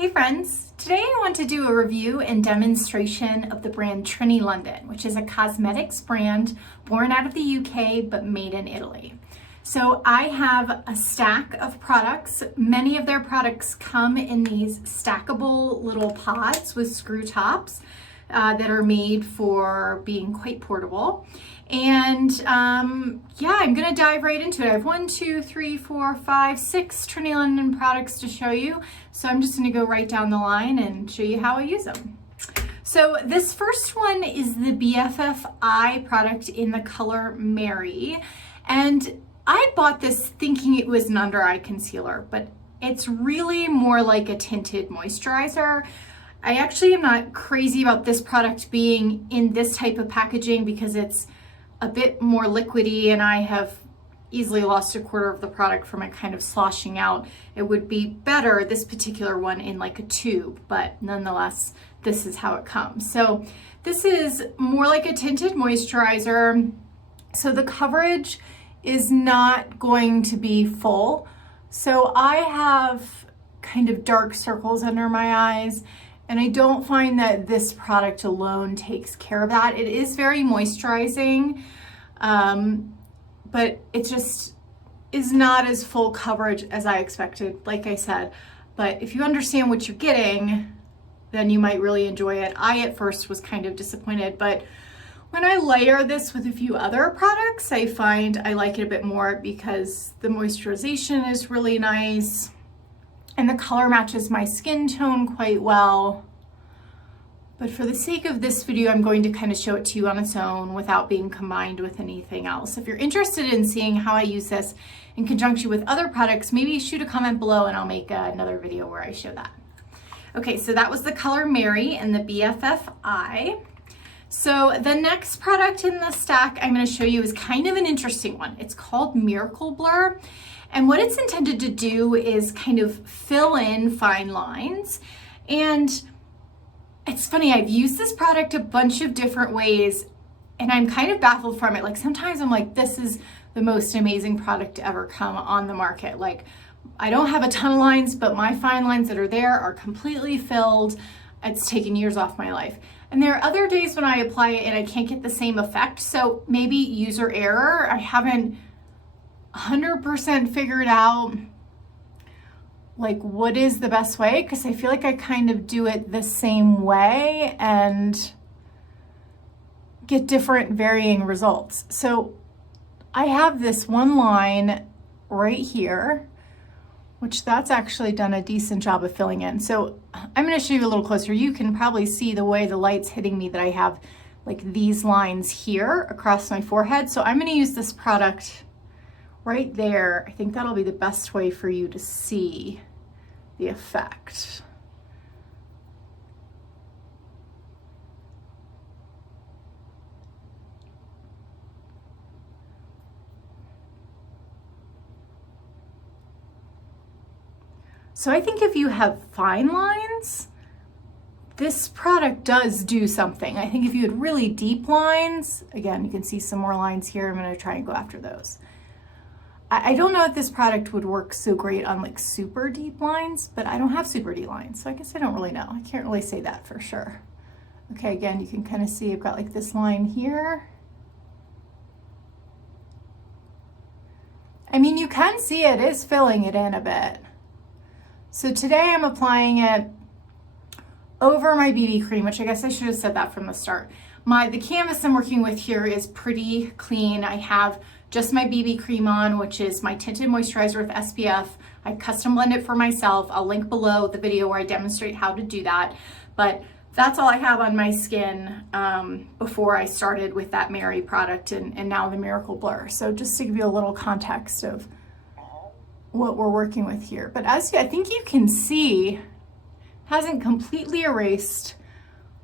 Hey friends, today I want to do a review and demonstration of the brand Trinny London, which is a cosmetics brand born out of the UK but made in Italy. So I have a stack of products. Many of their products come in these stackable little pods with screw tops that are made for being quite portable. And yeah, I'm gonna dive right into it. I have 1, 2, 3, 4, 5, 6 Trinny London products to show you. So I'm just gonna go right down the line and show you how I use them. So this first one is the Bff Eye product in the color Mary. And I bought this thinking it was an under eye concealer, but it's really more like a tinted moisturizer. I actually am not crazy about this product being in this type of packaging because it's a bit more liquidy and I have easily lost a quarter of the product from it kind of sloshing out. It would be better, this particular one, in like a tube, but nonetheless, this is how it comes. So this is more like a tinted moisturizer. So the coverage is not going to be full. So I have kind of dark circles under my eyes, and I don't find that this product alone takes care of that. It is very moisturizing, but it just is not as full coverage as I expected, like I said. But if you understand what you're getting, then you might really enjoy it. I at first was kind of disappointed, but when I layer this with a few other products, I find I like it a bit more because the moisturization is really nice and the color matches my skin tone quite well. But for the sake of this video, I'm going to kind of show it to you on its own without being combined with anything else. If you're interested in seeing how I use this in conjunction with other products, maybe shoot a comment below and I'll make another video where I show that. Okay, so that was the color Mary and the Bff Eye. So the next product in the stack I'm going to show you is kind of an interesting one. It's called Miracle Blur. And what it's intended to do is kind of fill in fine lines. And it's funny, I've used this product a bunch of different ways and I'm kind of baffled from it. Like sometimes I'm like, this is the most amazing product to ever come on the market. Like I don't have a ton of lines, but my fine lines that are there are completely filled. It's taken years off my life. And there are other days when I apply it and I can't get the same effect. So maybe user error. I haven't 100% figured out like what is the best way, because I feel like I kind of do it the same way and get different varying results. So I have this one line right here, which that's actually done a decent job of filling in. So I'm going to show you a little closer. You can probably see the way the light's hitting me that I have like these lines here across my forehead. So I'm going to use this product right there. I think that'll be the best way for you to see the effect. So I think if you have fine lines, this product does do something. I think if you had really deep lines, again, you can see some more lines here. I'm going to try and go after those. I don't know if this product would work so great on like super deep lines, but I don't have super deep lines, so I guess I don't really know. I can't really say that for sure. Okay, again, you can kind of see I've got like this line here. I mean, you can see it is filling it in a bit. So today I'm applying it over my BB cream, which I guess I should have said that from the start. The canvas I'm working with here is pretty clean. I have just my BB cream on, which is my tinted moisturizer with SPF. I custom blend it for myself. I'll link below the video where I demonstrate how to do that. But that's all I have on my skin before I started with that Mary product and now the Miracle Blur. So just to give you a little context of what we're working with here. But as I think you can see, hasn't completely erased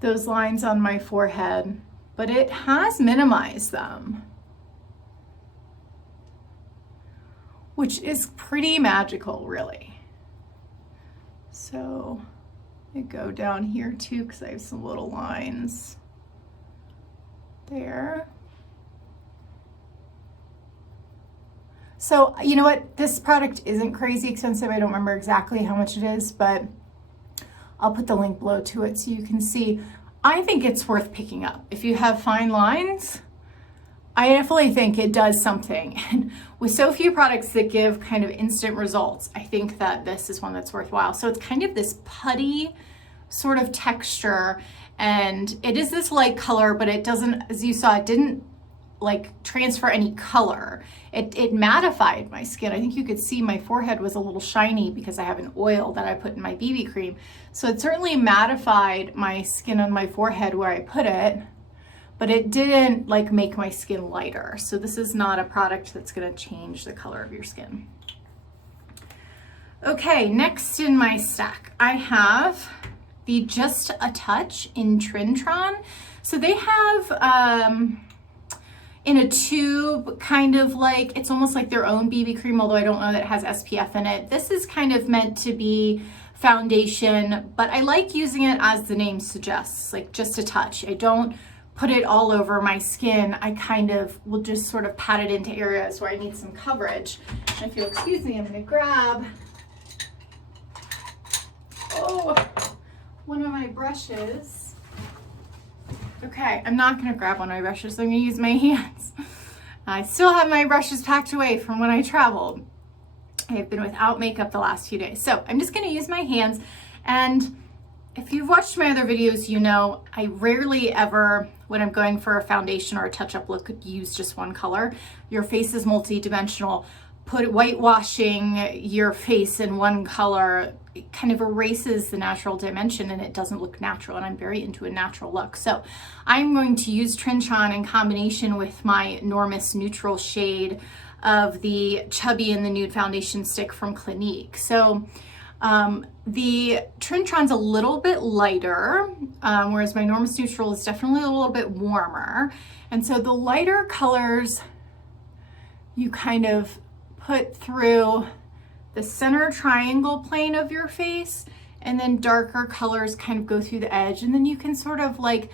those lines on my forehead, but it has minimized them, which is pretty magical, really. So I go down here too, because I have some little lines there. So you know what, this product isn't crazy expensive. I don't remember exactly how much it is, but I'll put the link below to it so you can see. I think it's worth picking up. If you have fine lines, I definitely think it does something. And with so few products that give kind of instant results, I think that this is one that's worthwhile. So it's kind of this putty sort of texture, and it is this light color, but it doesn't, as you saw, it didn't like transfer any color. It mattified my skin. I think you could see my forehead was a little shiny because I have an oil that I put in my BB cream. So it certainly mattified my skin on my forehead where I put it, but it didn't like make my skin lighter. So this is not a product that's gonna change the color of your skin. Okay, next in my stack, I have the Just a Touch in Trin. So they have, in a tube, kind of like, it's almost like their own BB cream, although I don't know that it has SPF in it. This is kind of meant to be foundation, but I like using it as the name suggests, like just a touch. I don't put it all over my skin. I kind of will just sort of pat it into areas where I need some coverage. And if you'll excuse me, I'm gonna grab, one of my brushes. Okay, I'm not gonna grab one of my brushes, I'm gonna use my hands. I still have my brushes packed away from when I traveled. I've been without makeup the last few days. So I'm just gonna use my hands. And if you've watched my other videos, you know I rarely ever, when I'm going for a foundation or a touch-up look, use just one color. Your face is multi-dimensional. Whitewashing your face in one color, it kind of erases the natural dimension and it doesn't look natural, and I'm very into a natural look. So I'm going to use Trin in combination with my Enormous neutral shade of the Chubby and the Nude Foundation Stick from Clinique. So the Trin's a little bit lighter, whereas my Enormous Neutral is definitely a little bit warmer. And so the lighter colors you kind of put through the center triangle plane of your face, and then darker colors kind of go through the edge, and then you can sort of like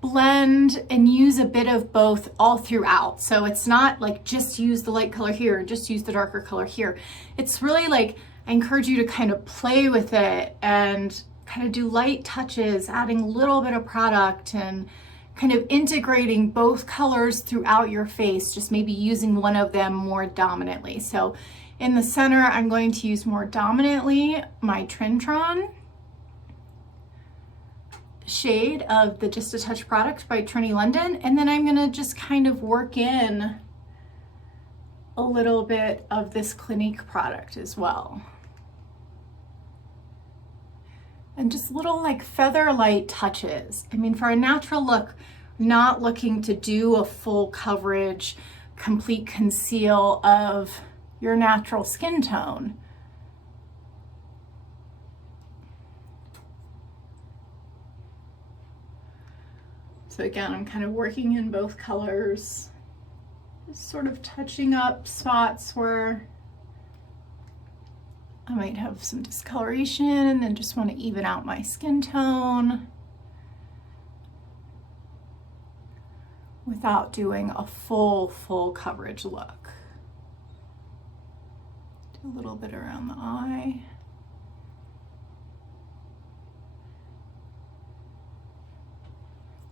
blend and use a bit of both all throughout. So it's not like just use the light color here, just use the darker color here. It's really like, I encourage you to kind of play with it and kind of do light touches, adding a little bit of product and kind of integrating both colors throughout your face, just maybe using one of them more dominantly. So in the center, I'm going to use more dominantly my Trin shade of the Just a Touch product by Trinny London, and then I'm gonna just kind of work in a little bit of this Clinique product as well. And just little like feather light touches. I mean, for a natural look, not looking to do a full coverage, complete conceal of your natural skin tone. So again, I'm kind of working in both colors, just sort of touching up spots where I might have some discoloration and then just want to even out my skin tone without doing a full coverage look. Do a little bit around the eye.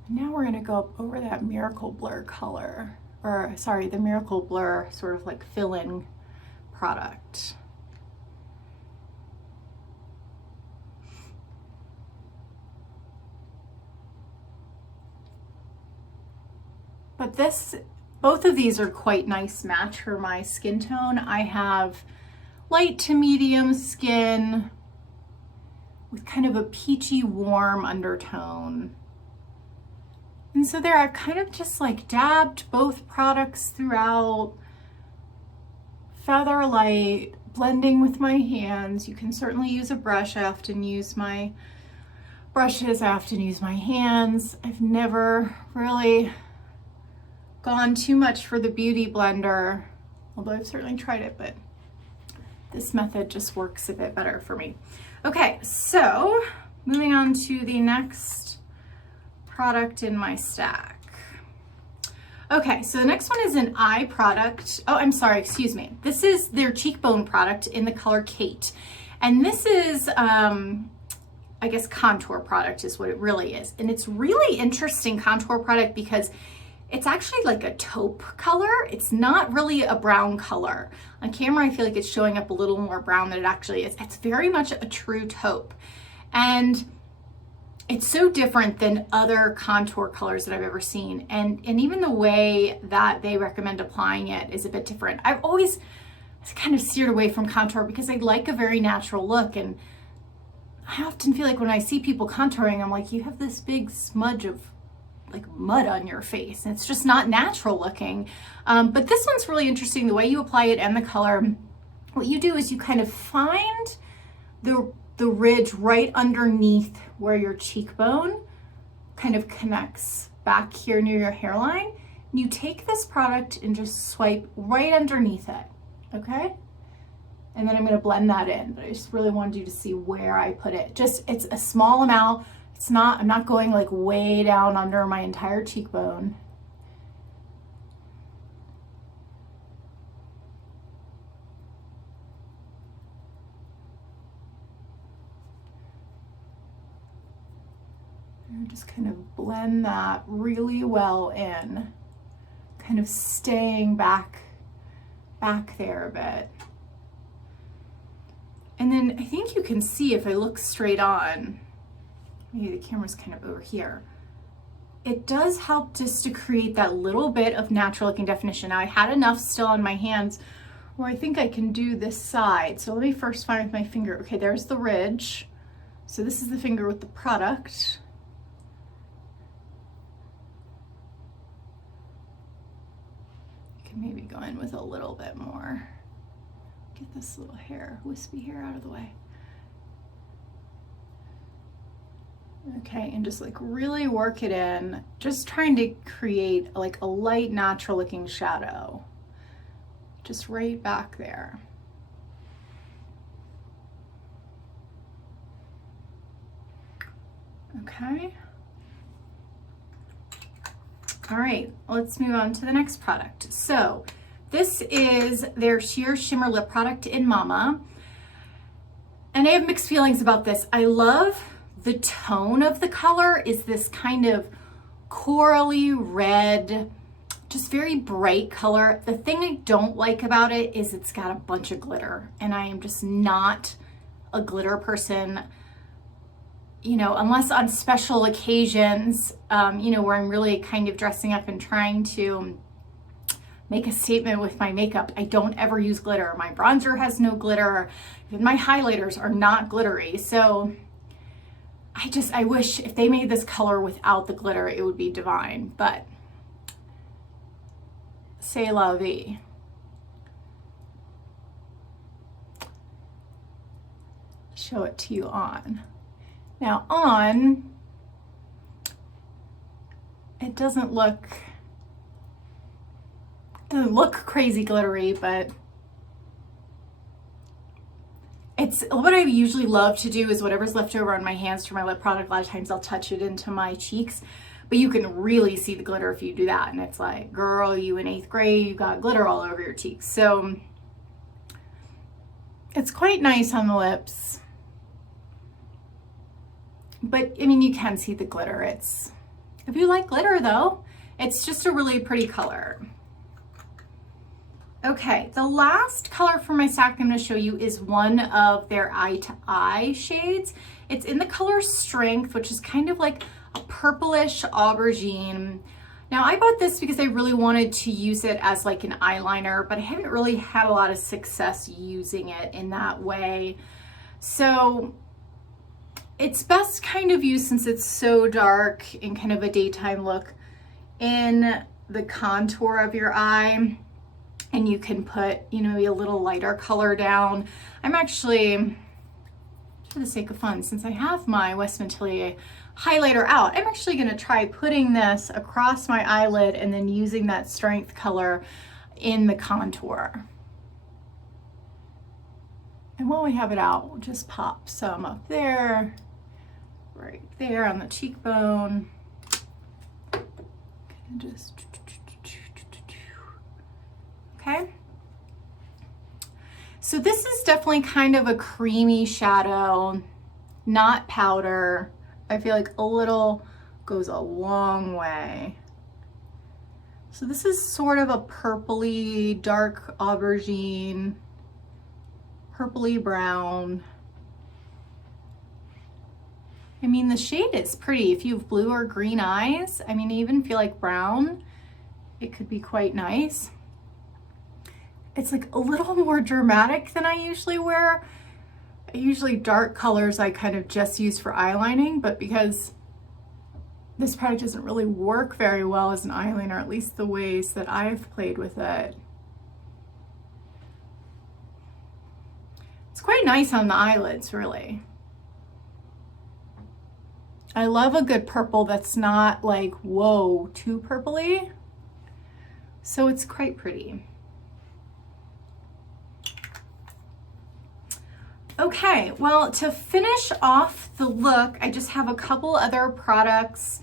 Now we're going to go up over that Miracle Blur color, or sorry, the Miracle Blur sort of like fill-in product. But both of these are quite nice match for my skin tone. I have light to medium skin with kind of a peachy warm undertone. And so there, I've kind of just like dabbed both products throughout, feather light, blending with my hands. You can certainly use a brush. I often use my brushes, I often use my hands. I've never really gone too much for the beauty blender, although I've certainly tried it, but this method just works a bit better for me. Okay, so moving on to the next product in my stack. Okay, so the next one is an eye product. Oh, I'm sorry, excuse me. This is their cheekbone product in the color Kate. And this is I guess, contour product is what it really is. And it's really interesting contour product because it's actually like a taupe color. It's not really a brown color. On camera, I feel like it's showing up a little more brown than it actually is. It's very much a true taupe. And it's so different than other contour colors that I've ever seen. And even the way that they recommend applying it is a bit different. I've always kind of steered away from contour because I like a very natural look. And I often feel like when I see people contouring, I'm like, you have this big smudge of like mud on your face. And it's just not natural looking. But this one's really interesting, the way you apply it and the color. What you do is you kind of find the ridge right underneath where your cheekbone kind of connects back here near your hairline. You take this product and just swipe right underneath it, okay? And then I'm gonna blend that in, but I just really wanted you to see where I put it. Just, it's a small amount. It's not, I'm not going like way down under my entire cheekbone. And just kind of blend that really well in, kind of staying back there a bit. And then I think you can see if I look straight on, maybe the camera's kind of over here, it does help just to create that little bit of natural looking definition. Now I had enough still on my hands where I think I can do this side. So let me first find with my finger. Okay, there's the ridge. So this is the finger with the product. You can maybe go in with a little bit more. Get this little hair, wispy hair out of the way. Okay, and just like really work it in, just trying to create like a light, natural looking shadow. Just right back there. Okay. All right, let's move on to the next product. So this is their Sheer Shimmer Lip product in Mama. And I have mixed feelings about this. I love the tone of the color is this kind of corally red, just very bright color. The thing I don't like about it is it's got a bunch of glitter, and I am just not a glitter person, you know, unless on special occasions, you know, where I'm really kind of dressing up and trying to make a statement with my makeup. I don't ever use glitter. My bronzer has no glitter. Even my highlighters are not glittery. So I wish if they made this color without the glitter, it would be divine, but c'est la vie. Show it to you on. Now on, it doesn't look crazy glittery, but it's what I usually love to do is whatever's left over on my hands for my lip product, a lot of times I'll touch it into my cheeks, but you can really see the glitter if you do that. And it's like, girl, you in 8th grade, you got glitter all over your cheeks. So it's quite nice on the lips. But I mean, you can see the glitter. If you like glitter though, it's just a really pretty color. Okay, the last color for my stack I'm going to show you is one of their Eye to Eye shades. It's in the color Strength, which is kind of like a purplish aubergine. Now I bought this because I really wanted to use it as like an eyeliner, but I haven't really had a lot of success using it in that way. So it's best kind of used, since it's so dark in kind of a daytime look, in the contour of your eye. And you can put, you know, a little lighter color down. I'm actually, for the sake of fun, since I have my West Montilier highlighter out, I'm actually gonna try putting this across my eyelid and then using that Strength color in the contour. And while we have it out, we'll just pop some up there, right there on the cheekbone. And just, okay. So this is definitely kind of a creamy shadow. not powder. I feel like a little goes a long way. So this is sort of a purpley, dark aubergine, purpley brown. I mean, the shade is pretty. If you have blue or green eyes, I mean, I even feel like brown, it could be quite nice. It's like a little more dramatic than I usually wear. Usually dark colors I kind of just use for eyelining, but because this product doesn't really work very well as an eyeliner, at least the ways that I've played with it. It's quite nice on the eyelids, really. I love a good purple that's not like, whoa, too purpley. So it's quite pretty. Okay, well, to finish off the look, I just have a couple other products.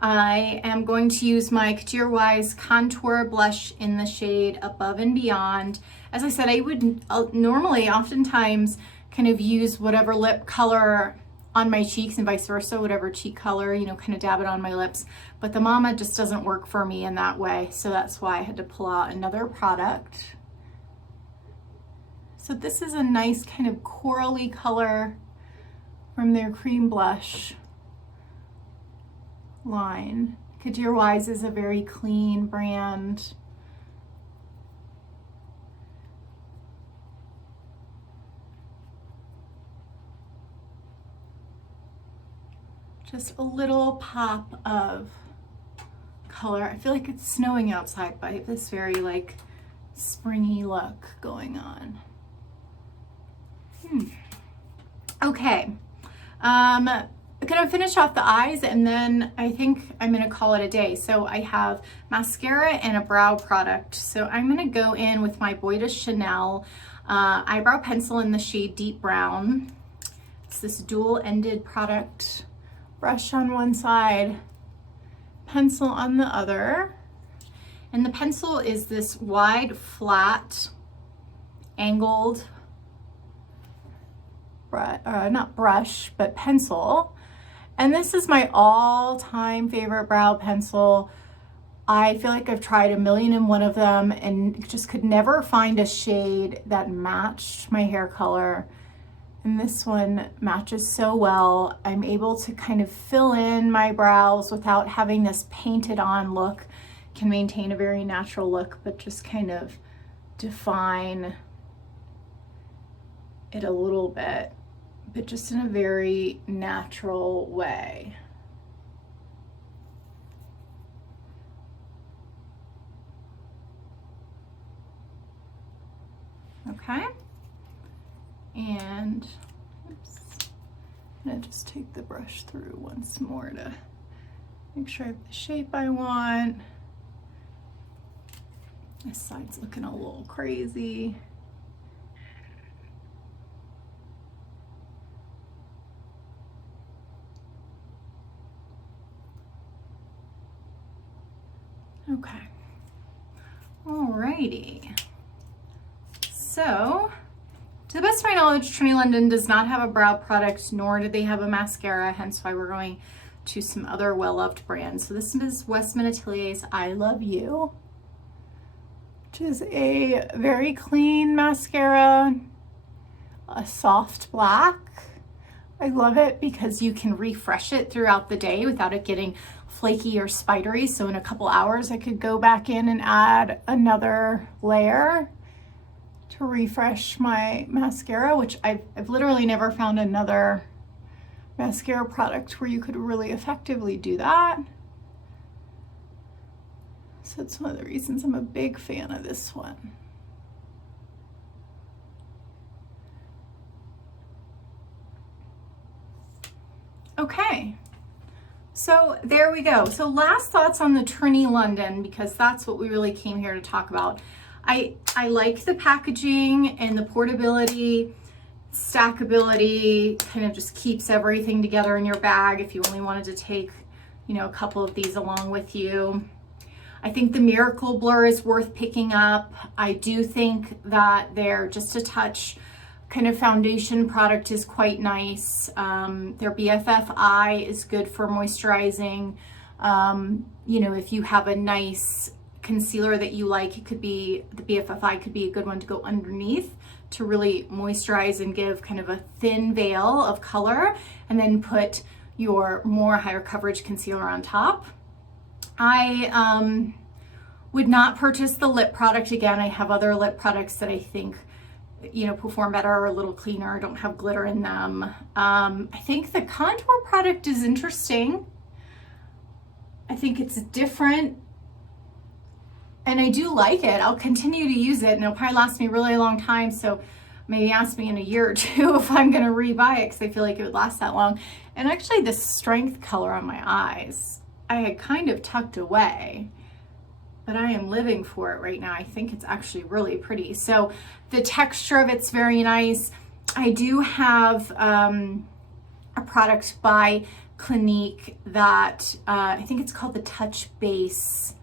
I am going to use my Couture Wise Contour Blush in the shade Above and Beyond. As I said, I would normally, oftentimes, kind of use whatever lip color on my cheeks and vice versa, whatever cheek color, you know, kind of dab it on my lips. But the Mama just doesn't work for me in that way, so that's why I had to pull out another product. So this is a nice kind of corally color from their cream blush line. Couture Wise is a very clean brand. Just a little pop of color. I feel like it's snowing outside, but I have this very like springy look going on. Okay, I'm gonna finish off the eyes and then I think I'm gonna call it a day. So I have mascara and a brow product. So I'm gonna go in with my Boy de Chanel eyebrow pencil in the shade Deep Brown. It's this dual-ended product. Brush on one side, pencil on the other. And the pencil is this wide, flat, angled not brush, but pencil. And this is my all-time favorite brow pencil. I feel like I've tried 1,000,001 of them and just could never find a shade that matched my hair color. And this one matches so well. I'm able to kind of fill in my brows without having this painted on look. Can maintain a very natural look, but just kind of define it a little bit, but just in a very natural way. Okay, and oops, I'm gonna just take the brush through once more to make sure I have the shape I want. This side's looking a little crazy. Okay, alrighty. So, to the best of my knowledge, Trinny London does not have a brow product, nor do they have a mascara, hence why we're going to some other well-loved brands. So this is Westman Atelier's I Love You, which is a very clean mascara, a soft black. I love it because you can refresh it throughout the day without it getting flaky or spidery. So in a couple hours, I could go back in and add another layer to refresh my mascara, which I've literally never found another mascara product where you could really effectively do that. So it's one of the reasons I'm a big fan of this one. Okay, so there we go. So last thoughts on the Trinny London, because that's what we really came here to talk about. I like the packaging and the portability, stackability, kind of just keeps everything together in your bag if you only wanted to take, you know, a couple of these along with you. I think the Miracle Blur is worth picking up. I do think that they're just a touch kind of foundation product is quite nice. Their Bff Eye is good for moisturizing. You know, if you have a nice concealer that you like, it could be, the Bff Eye could be a good one to go underneath to really moisturize and give kind of a thin veil of color, and then put your more higher coverage concealer on top. I would not purchase the lip product again. I have other lip products that I think, you know, perform better, or a little cleaner, don't have glitter in them. I think the contour product is interesting. I think it's different, and I do like it. I'll continue to use it, and it'll probably last me a really long time, so maybe ask me in a year or two if I'm gonna rebuy it, because I feel like it would last that long. And actually the strength color on my eyes, I had kind of tucked away, but I am living for it right now. I think it's actually really pretty. So the texture of it's very nice. I do have a product by Clinique that I think it's called the Touch Base,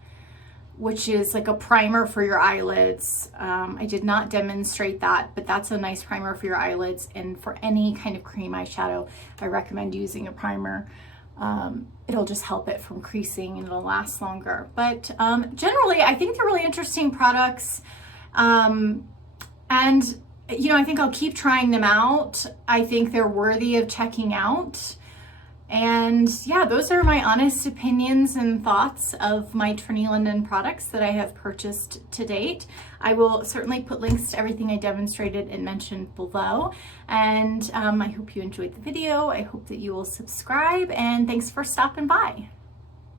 which is like a primer for your eyelids. I did not demonstrate that, but that's a nice primer for your eyelids. And for any kind of cream eyeshadow, I recommend using a primer. It'll just help it from creasing, and it'll last longer. But generally, I think they're really interesting products. And, you know, I think I'll keep trying them out. I think they're worthy of checking out. And yeah, those are my honest opinions and thoughts of my Trinny London products that I have purchased to date. I will certainly put links to everything I demonstrated and mentioned below. And I hope you enjoyed the video. I hope that you will subscribe, and thanks for stopping by.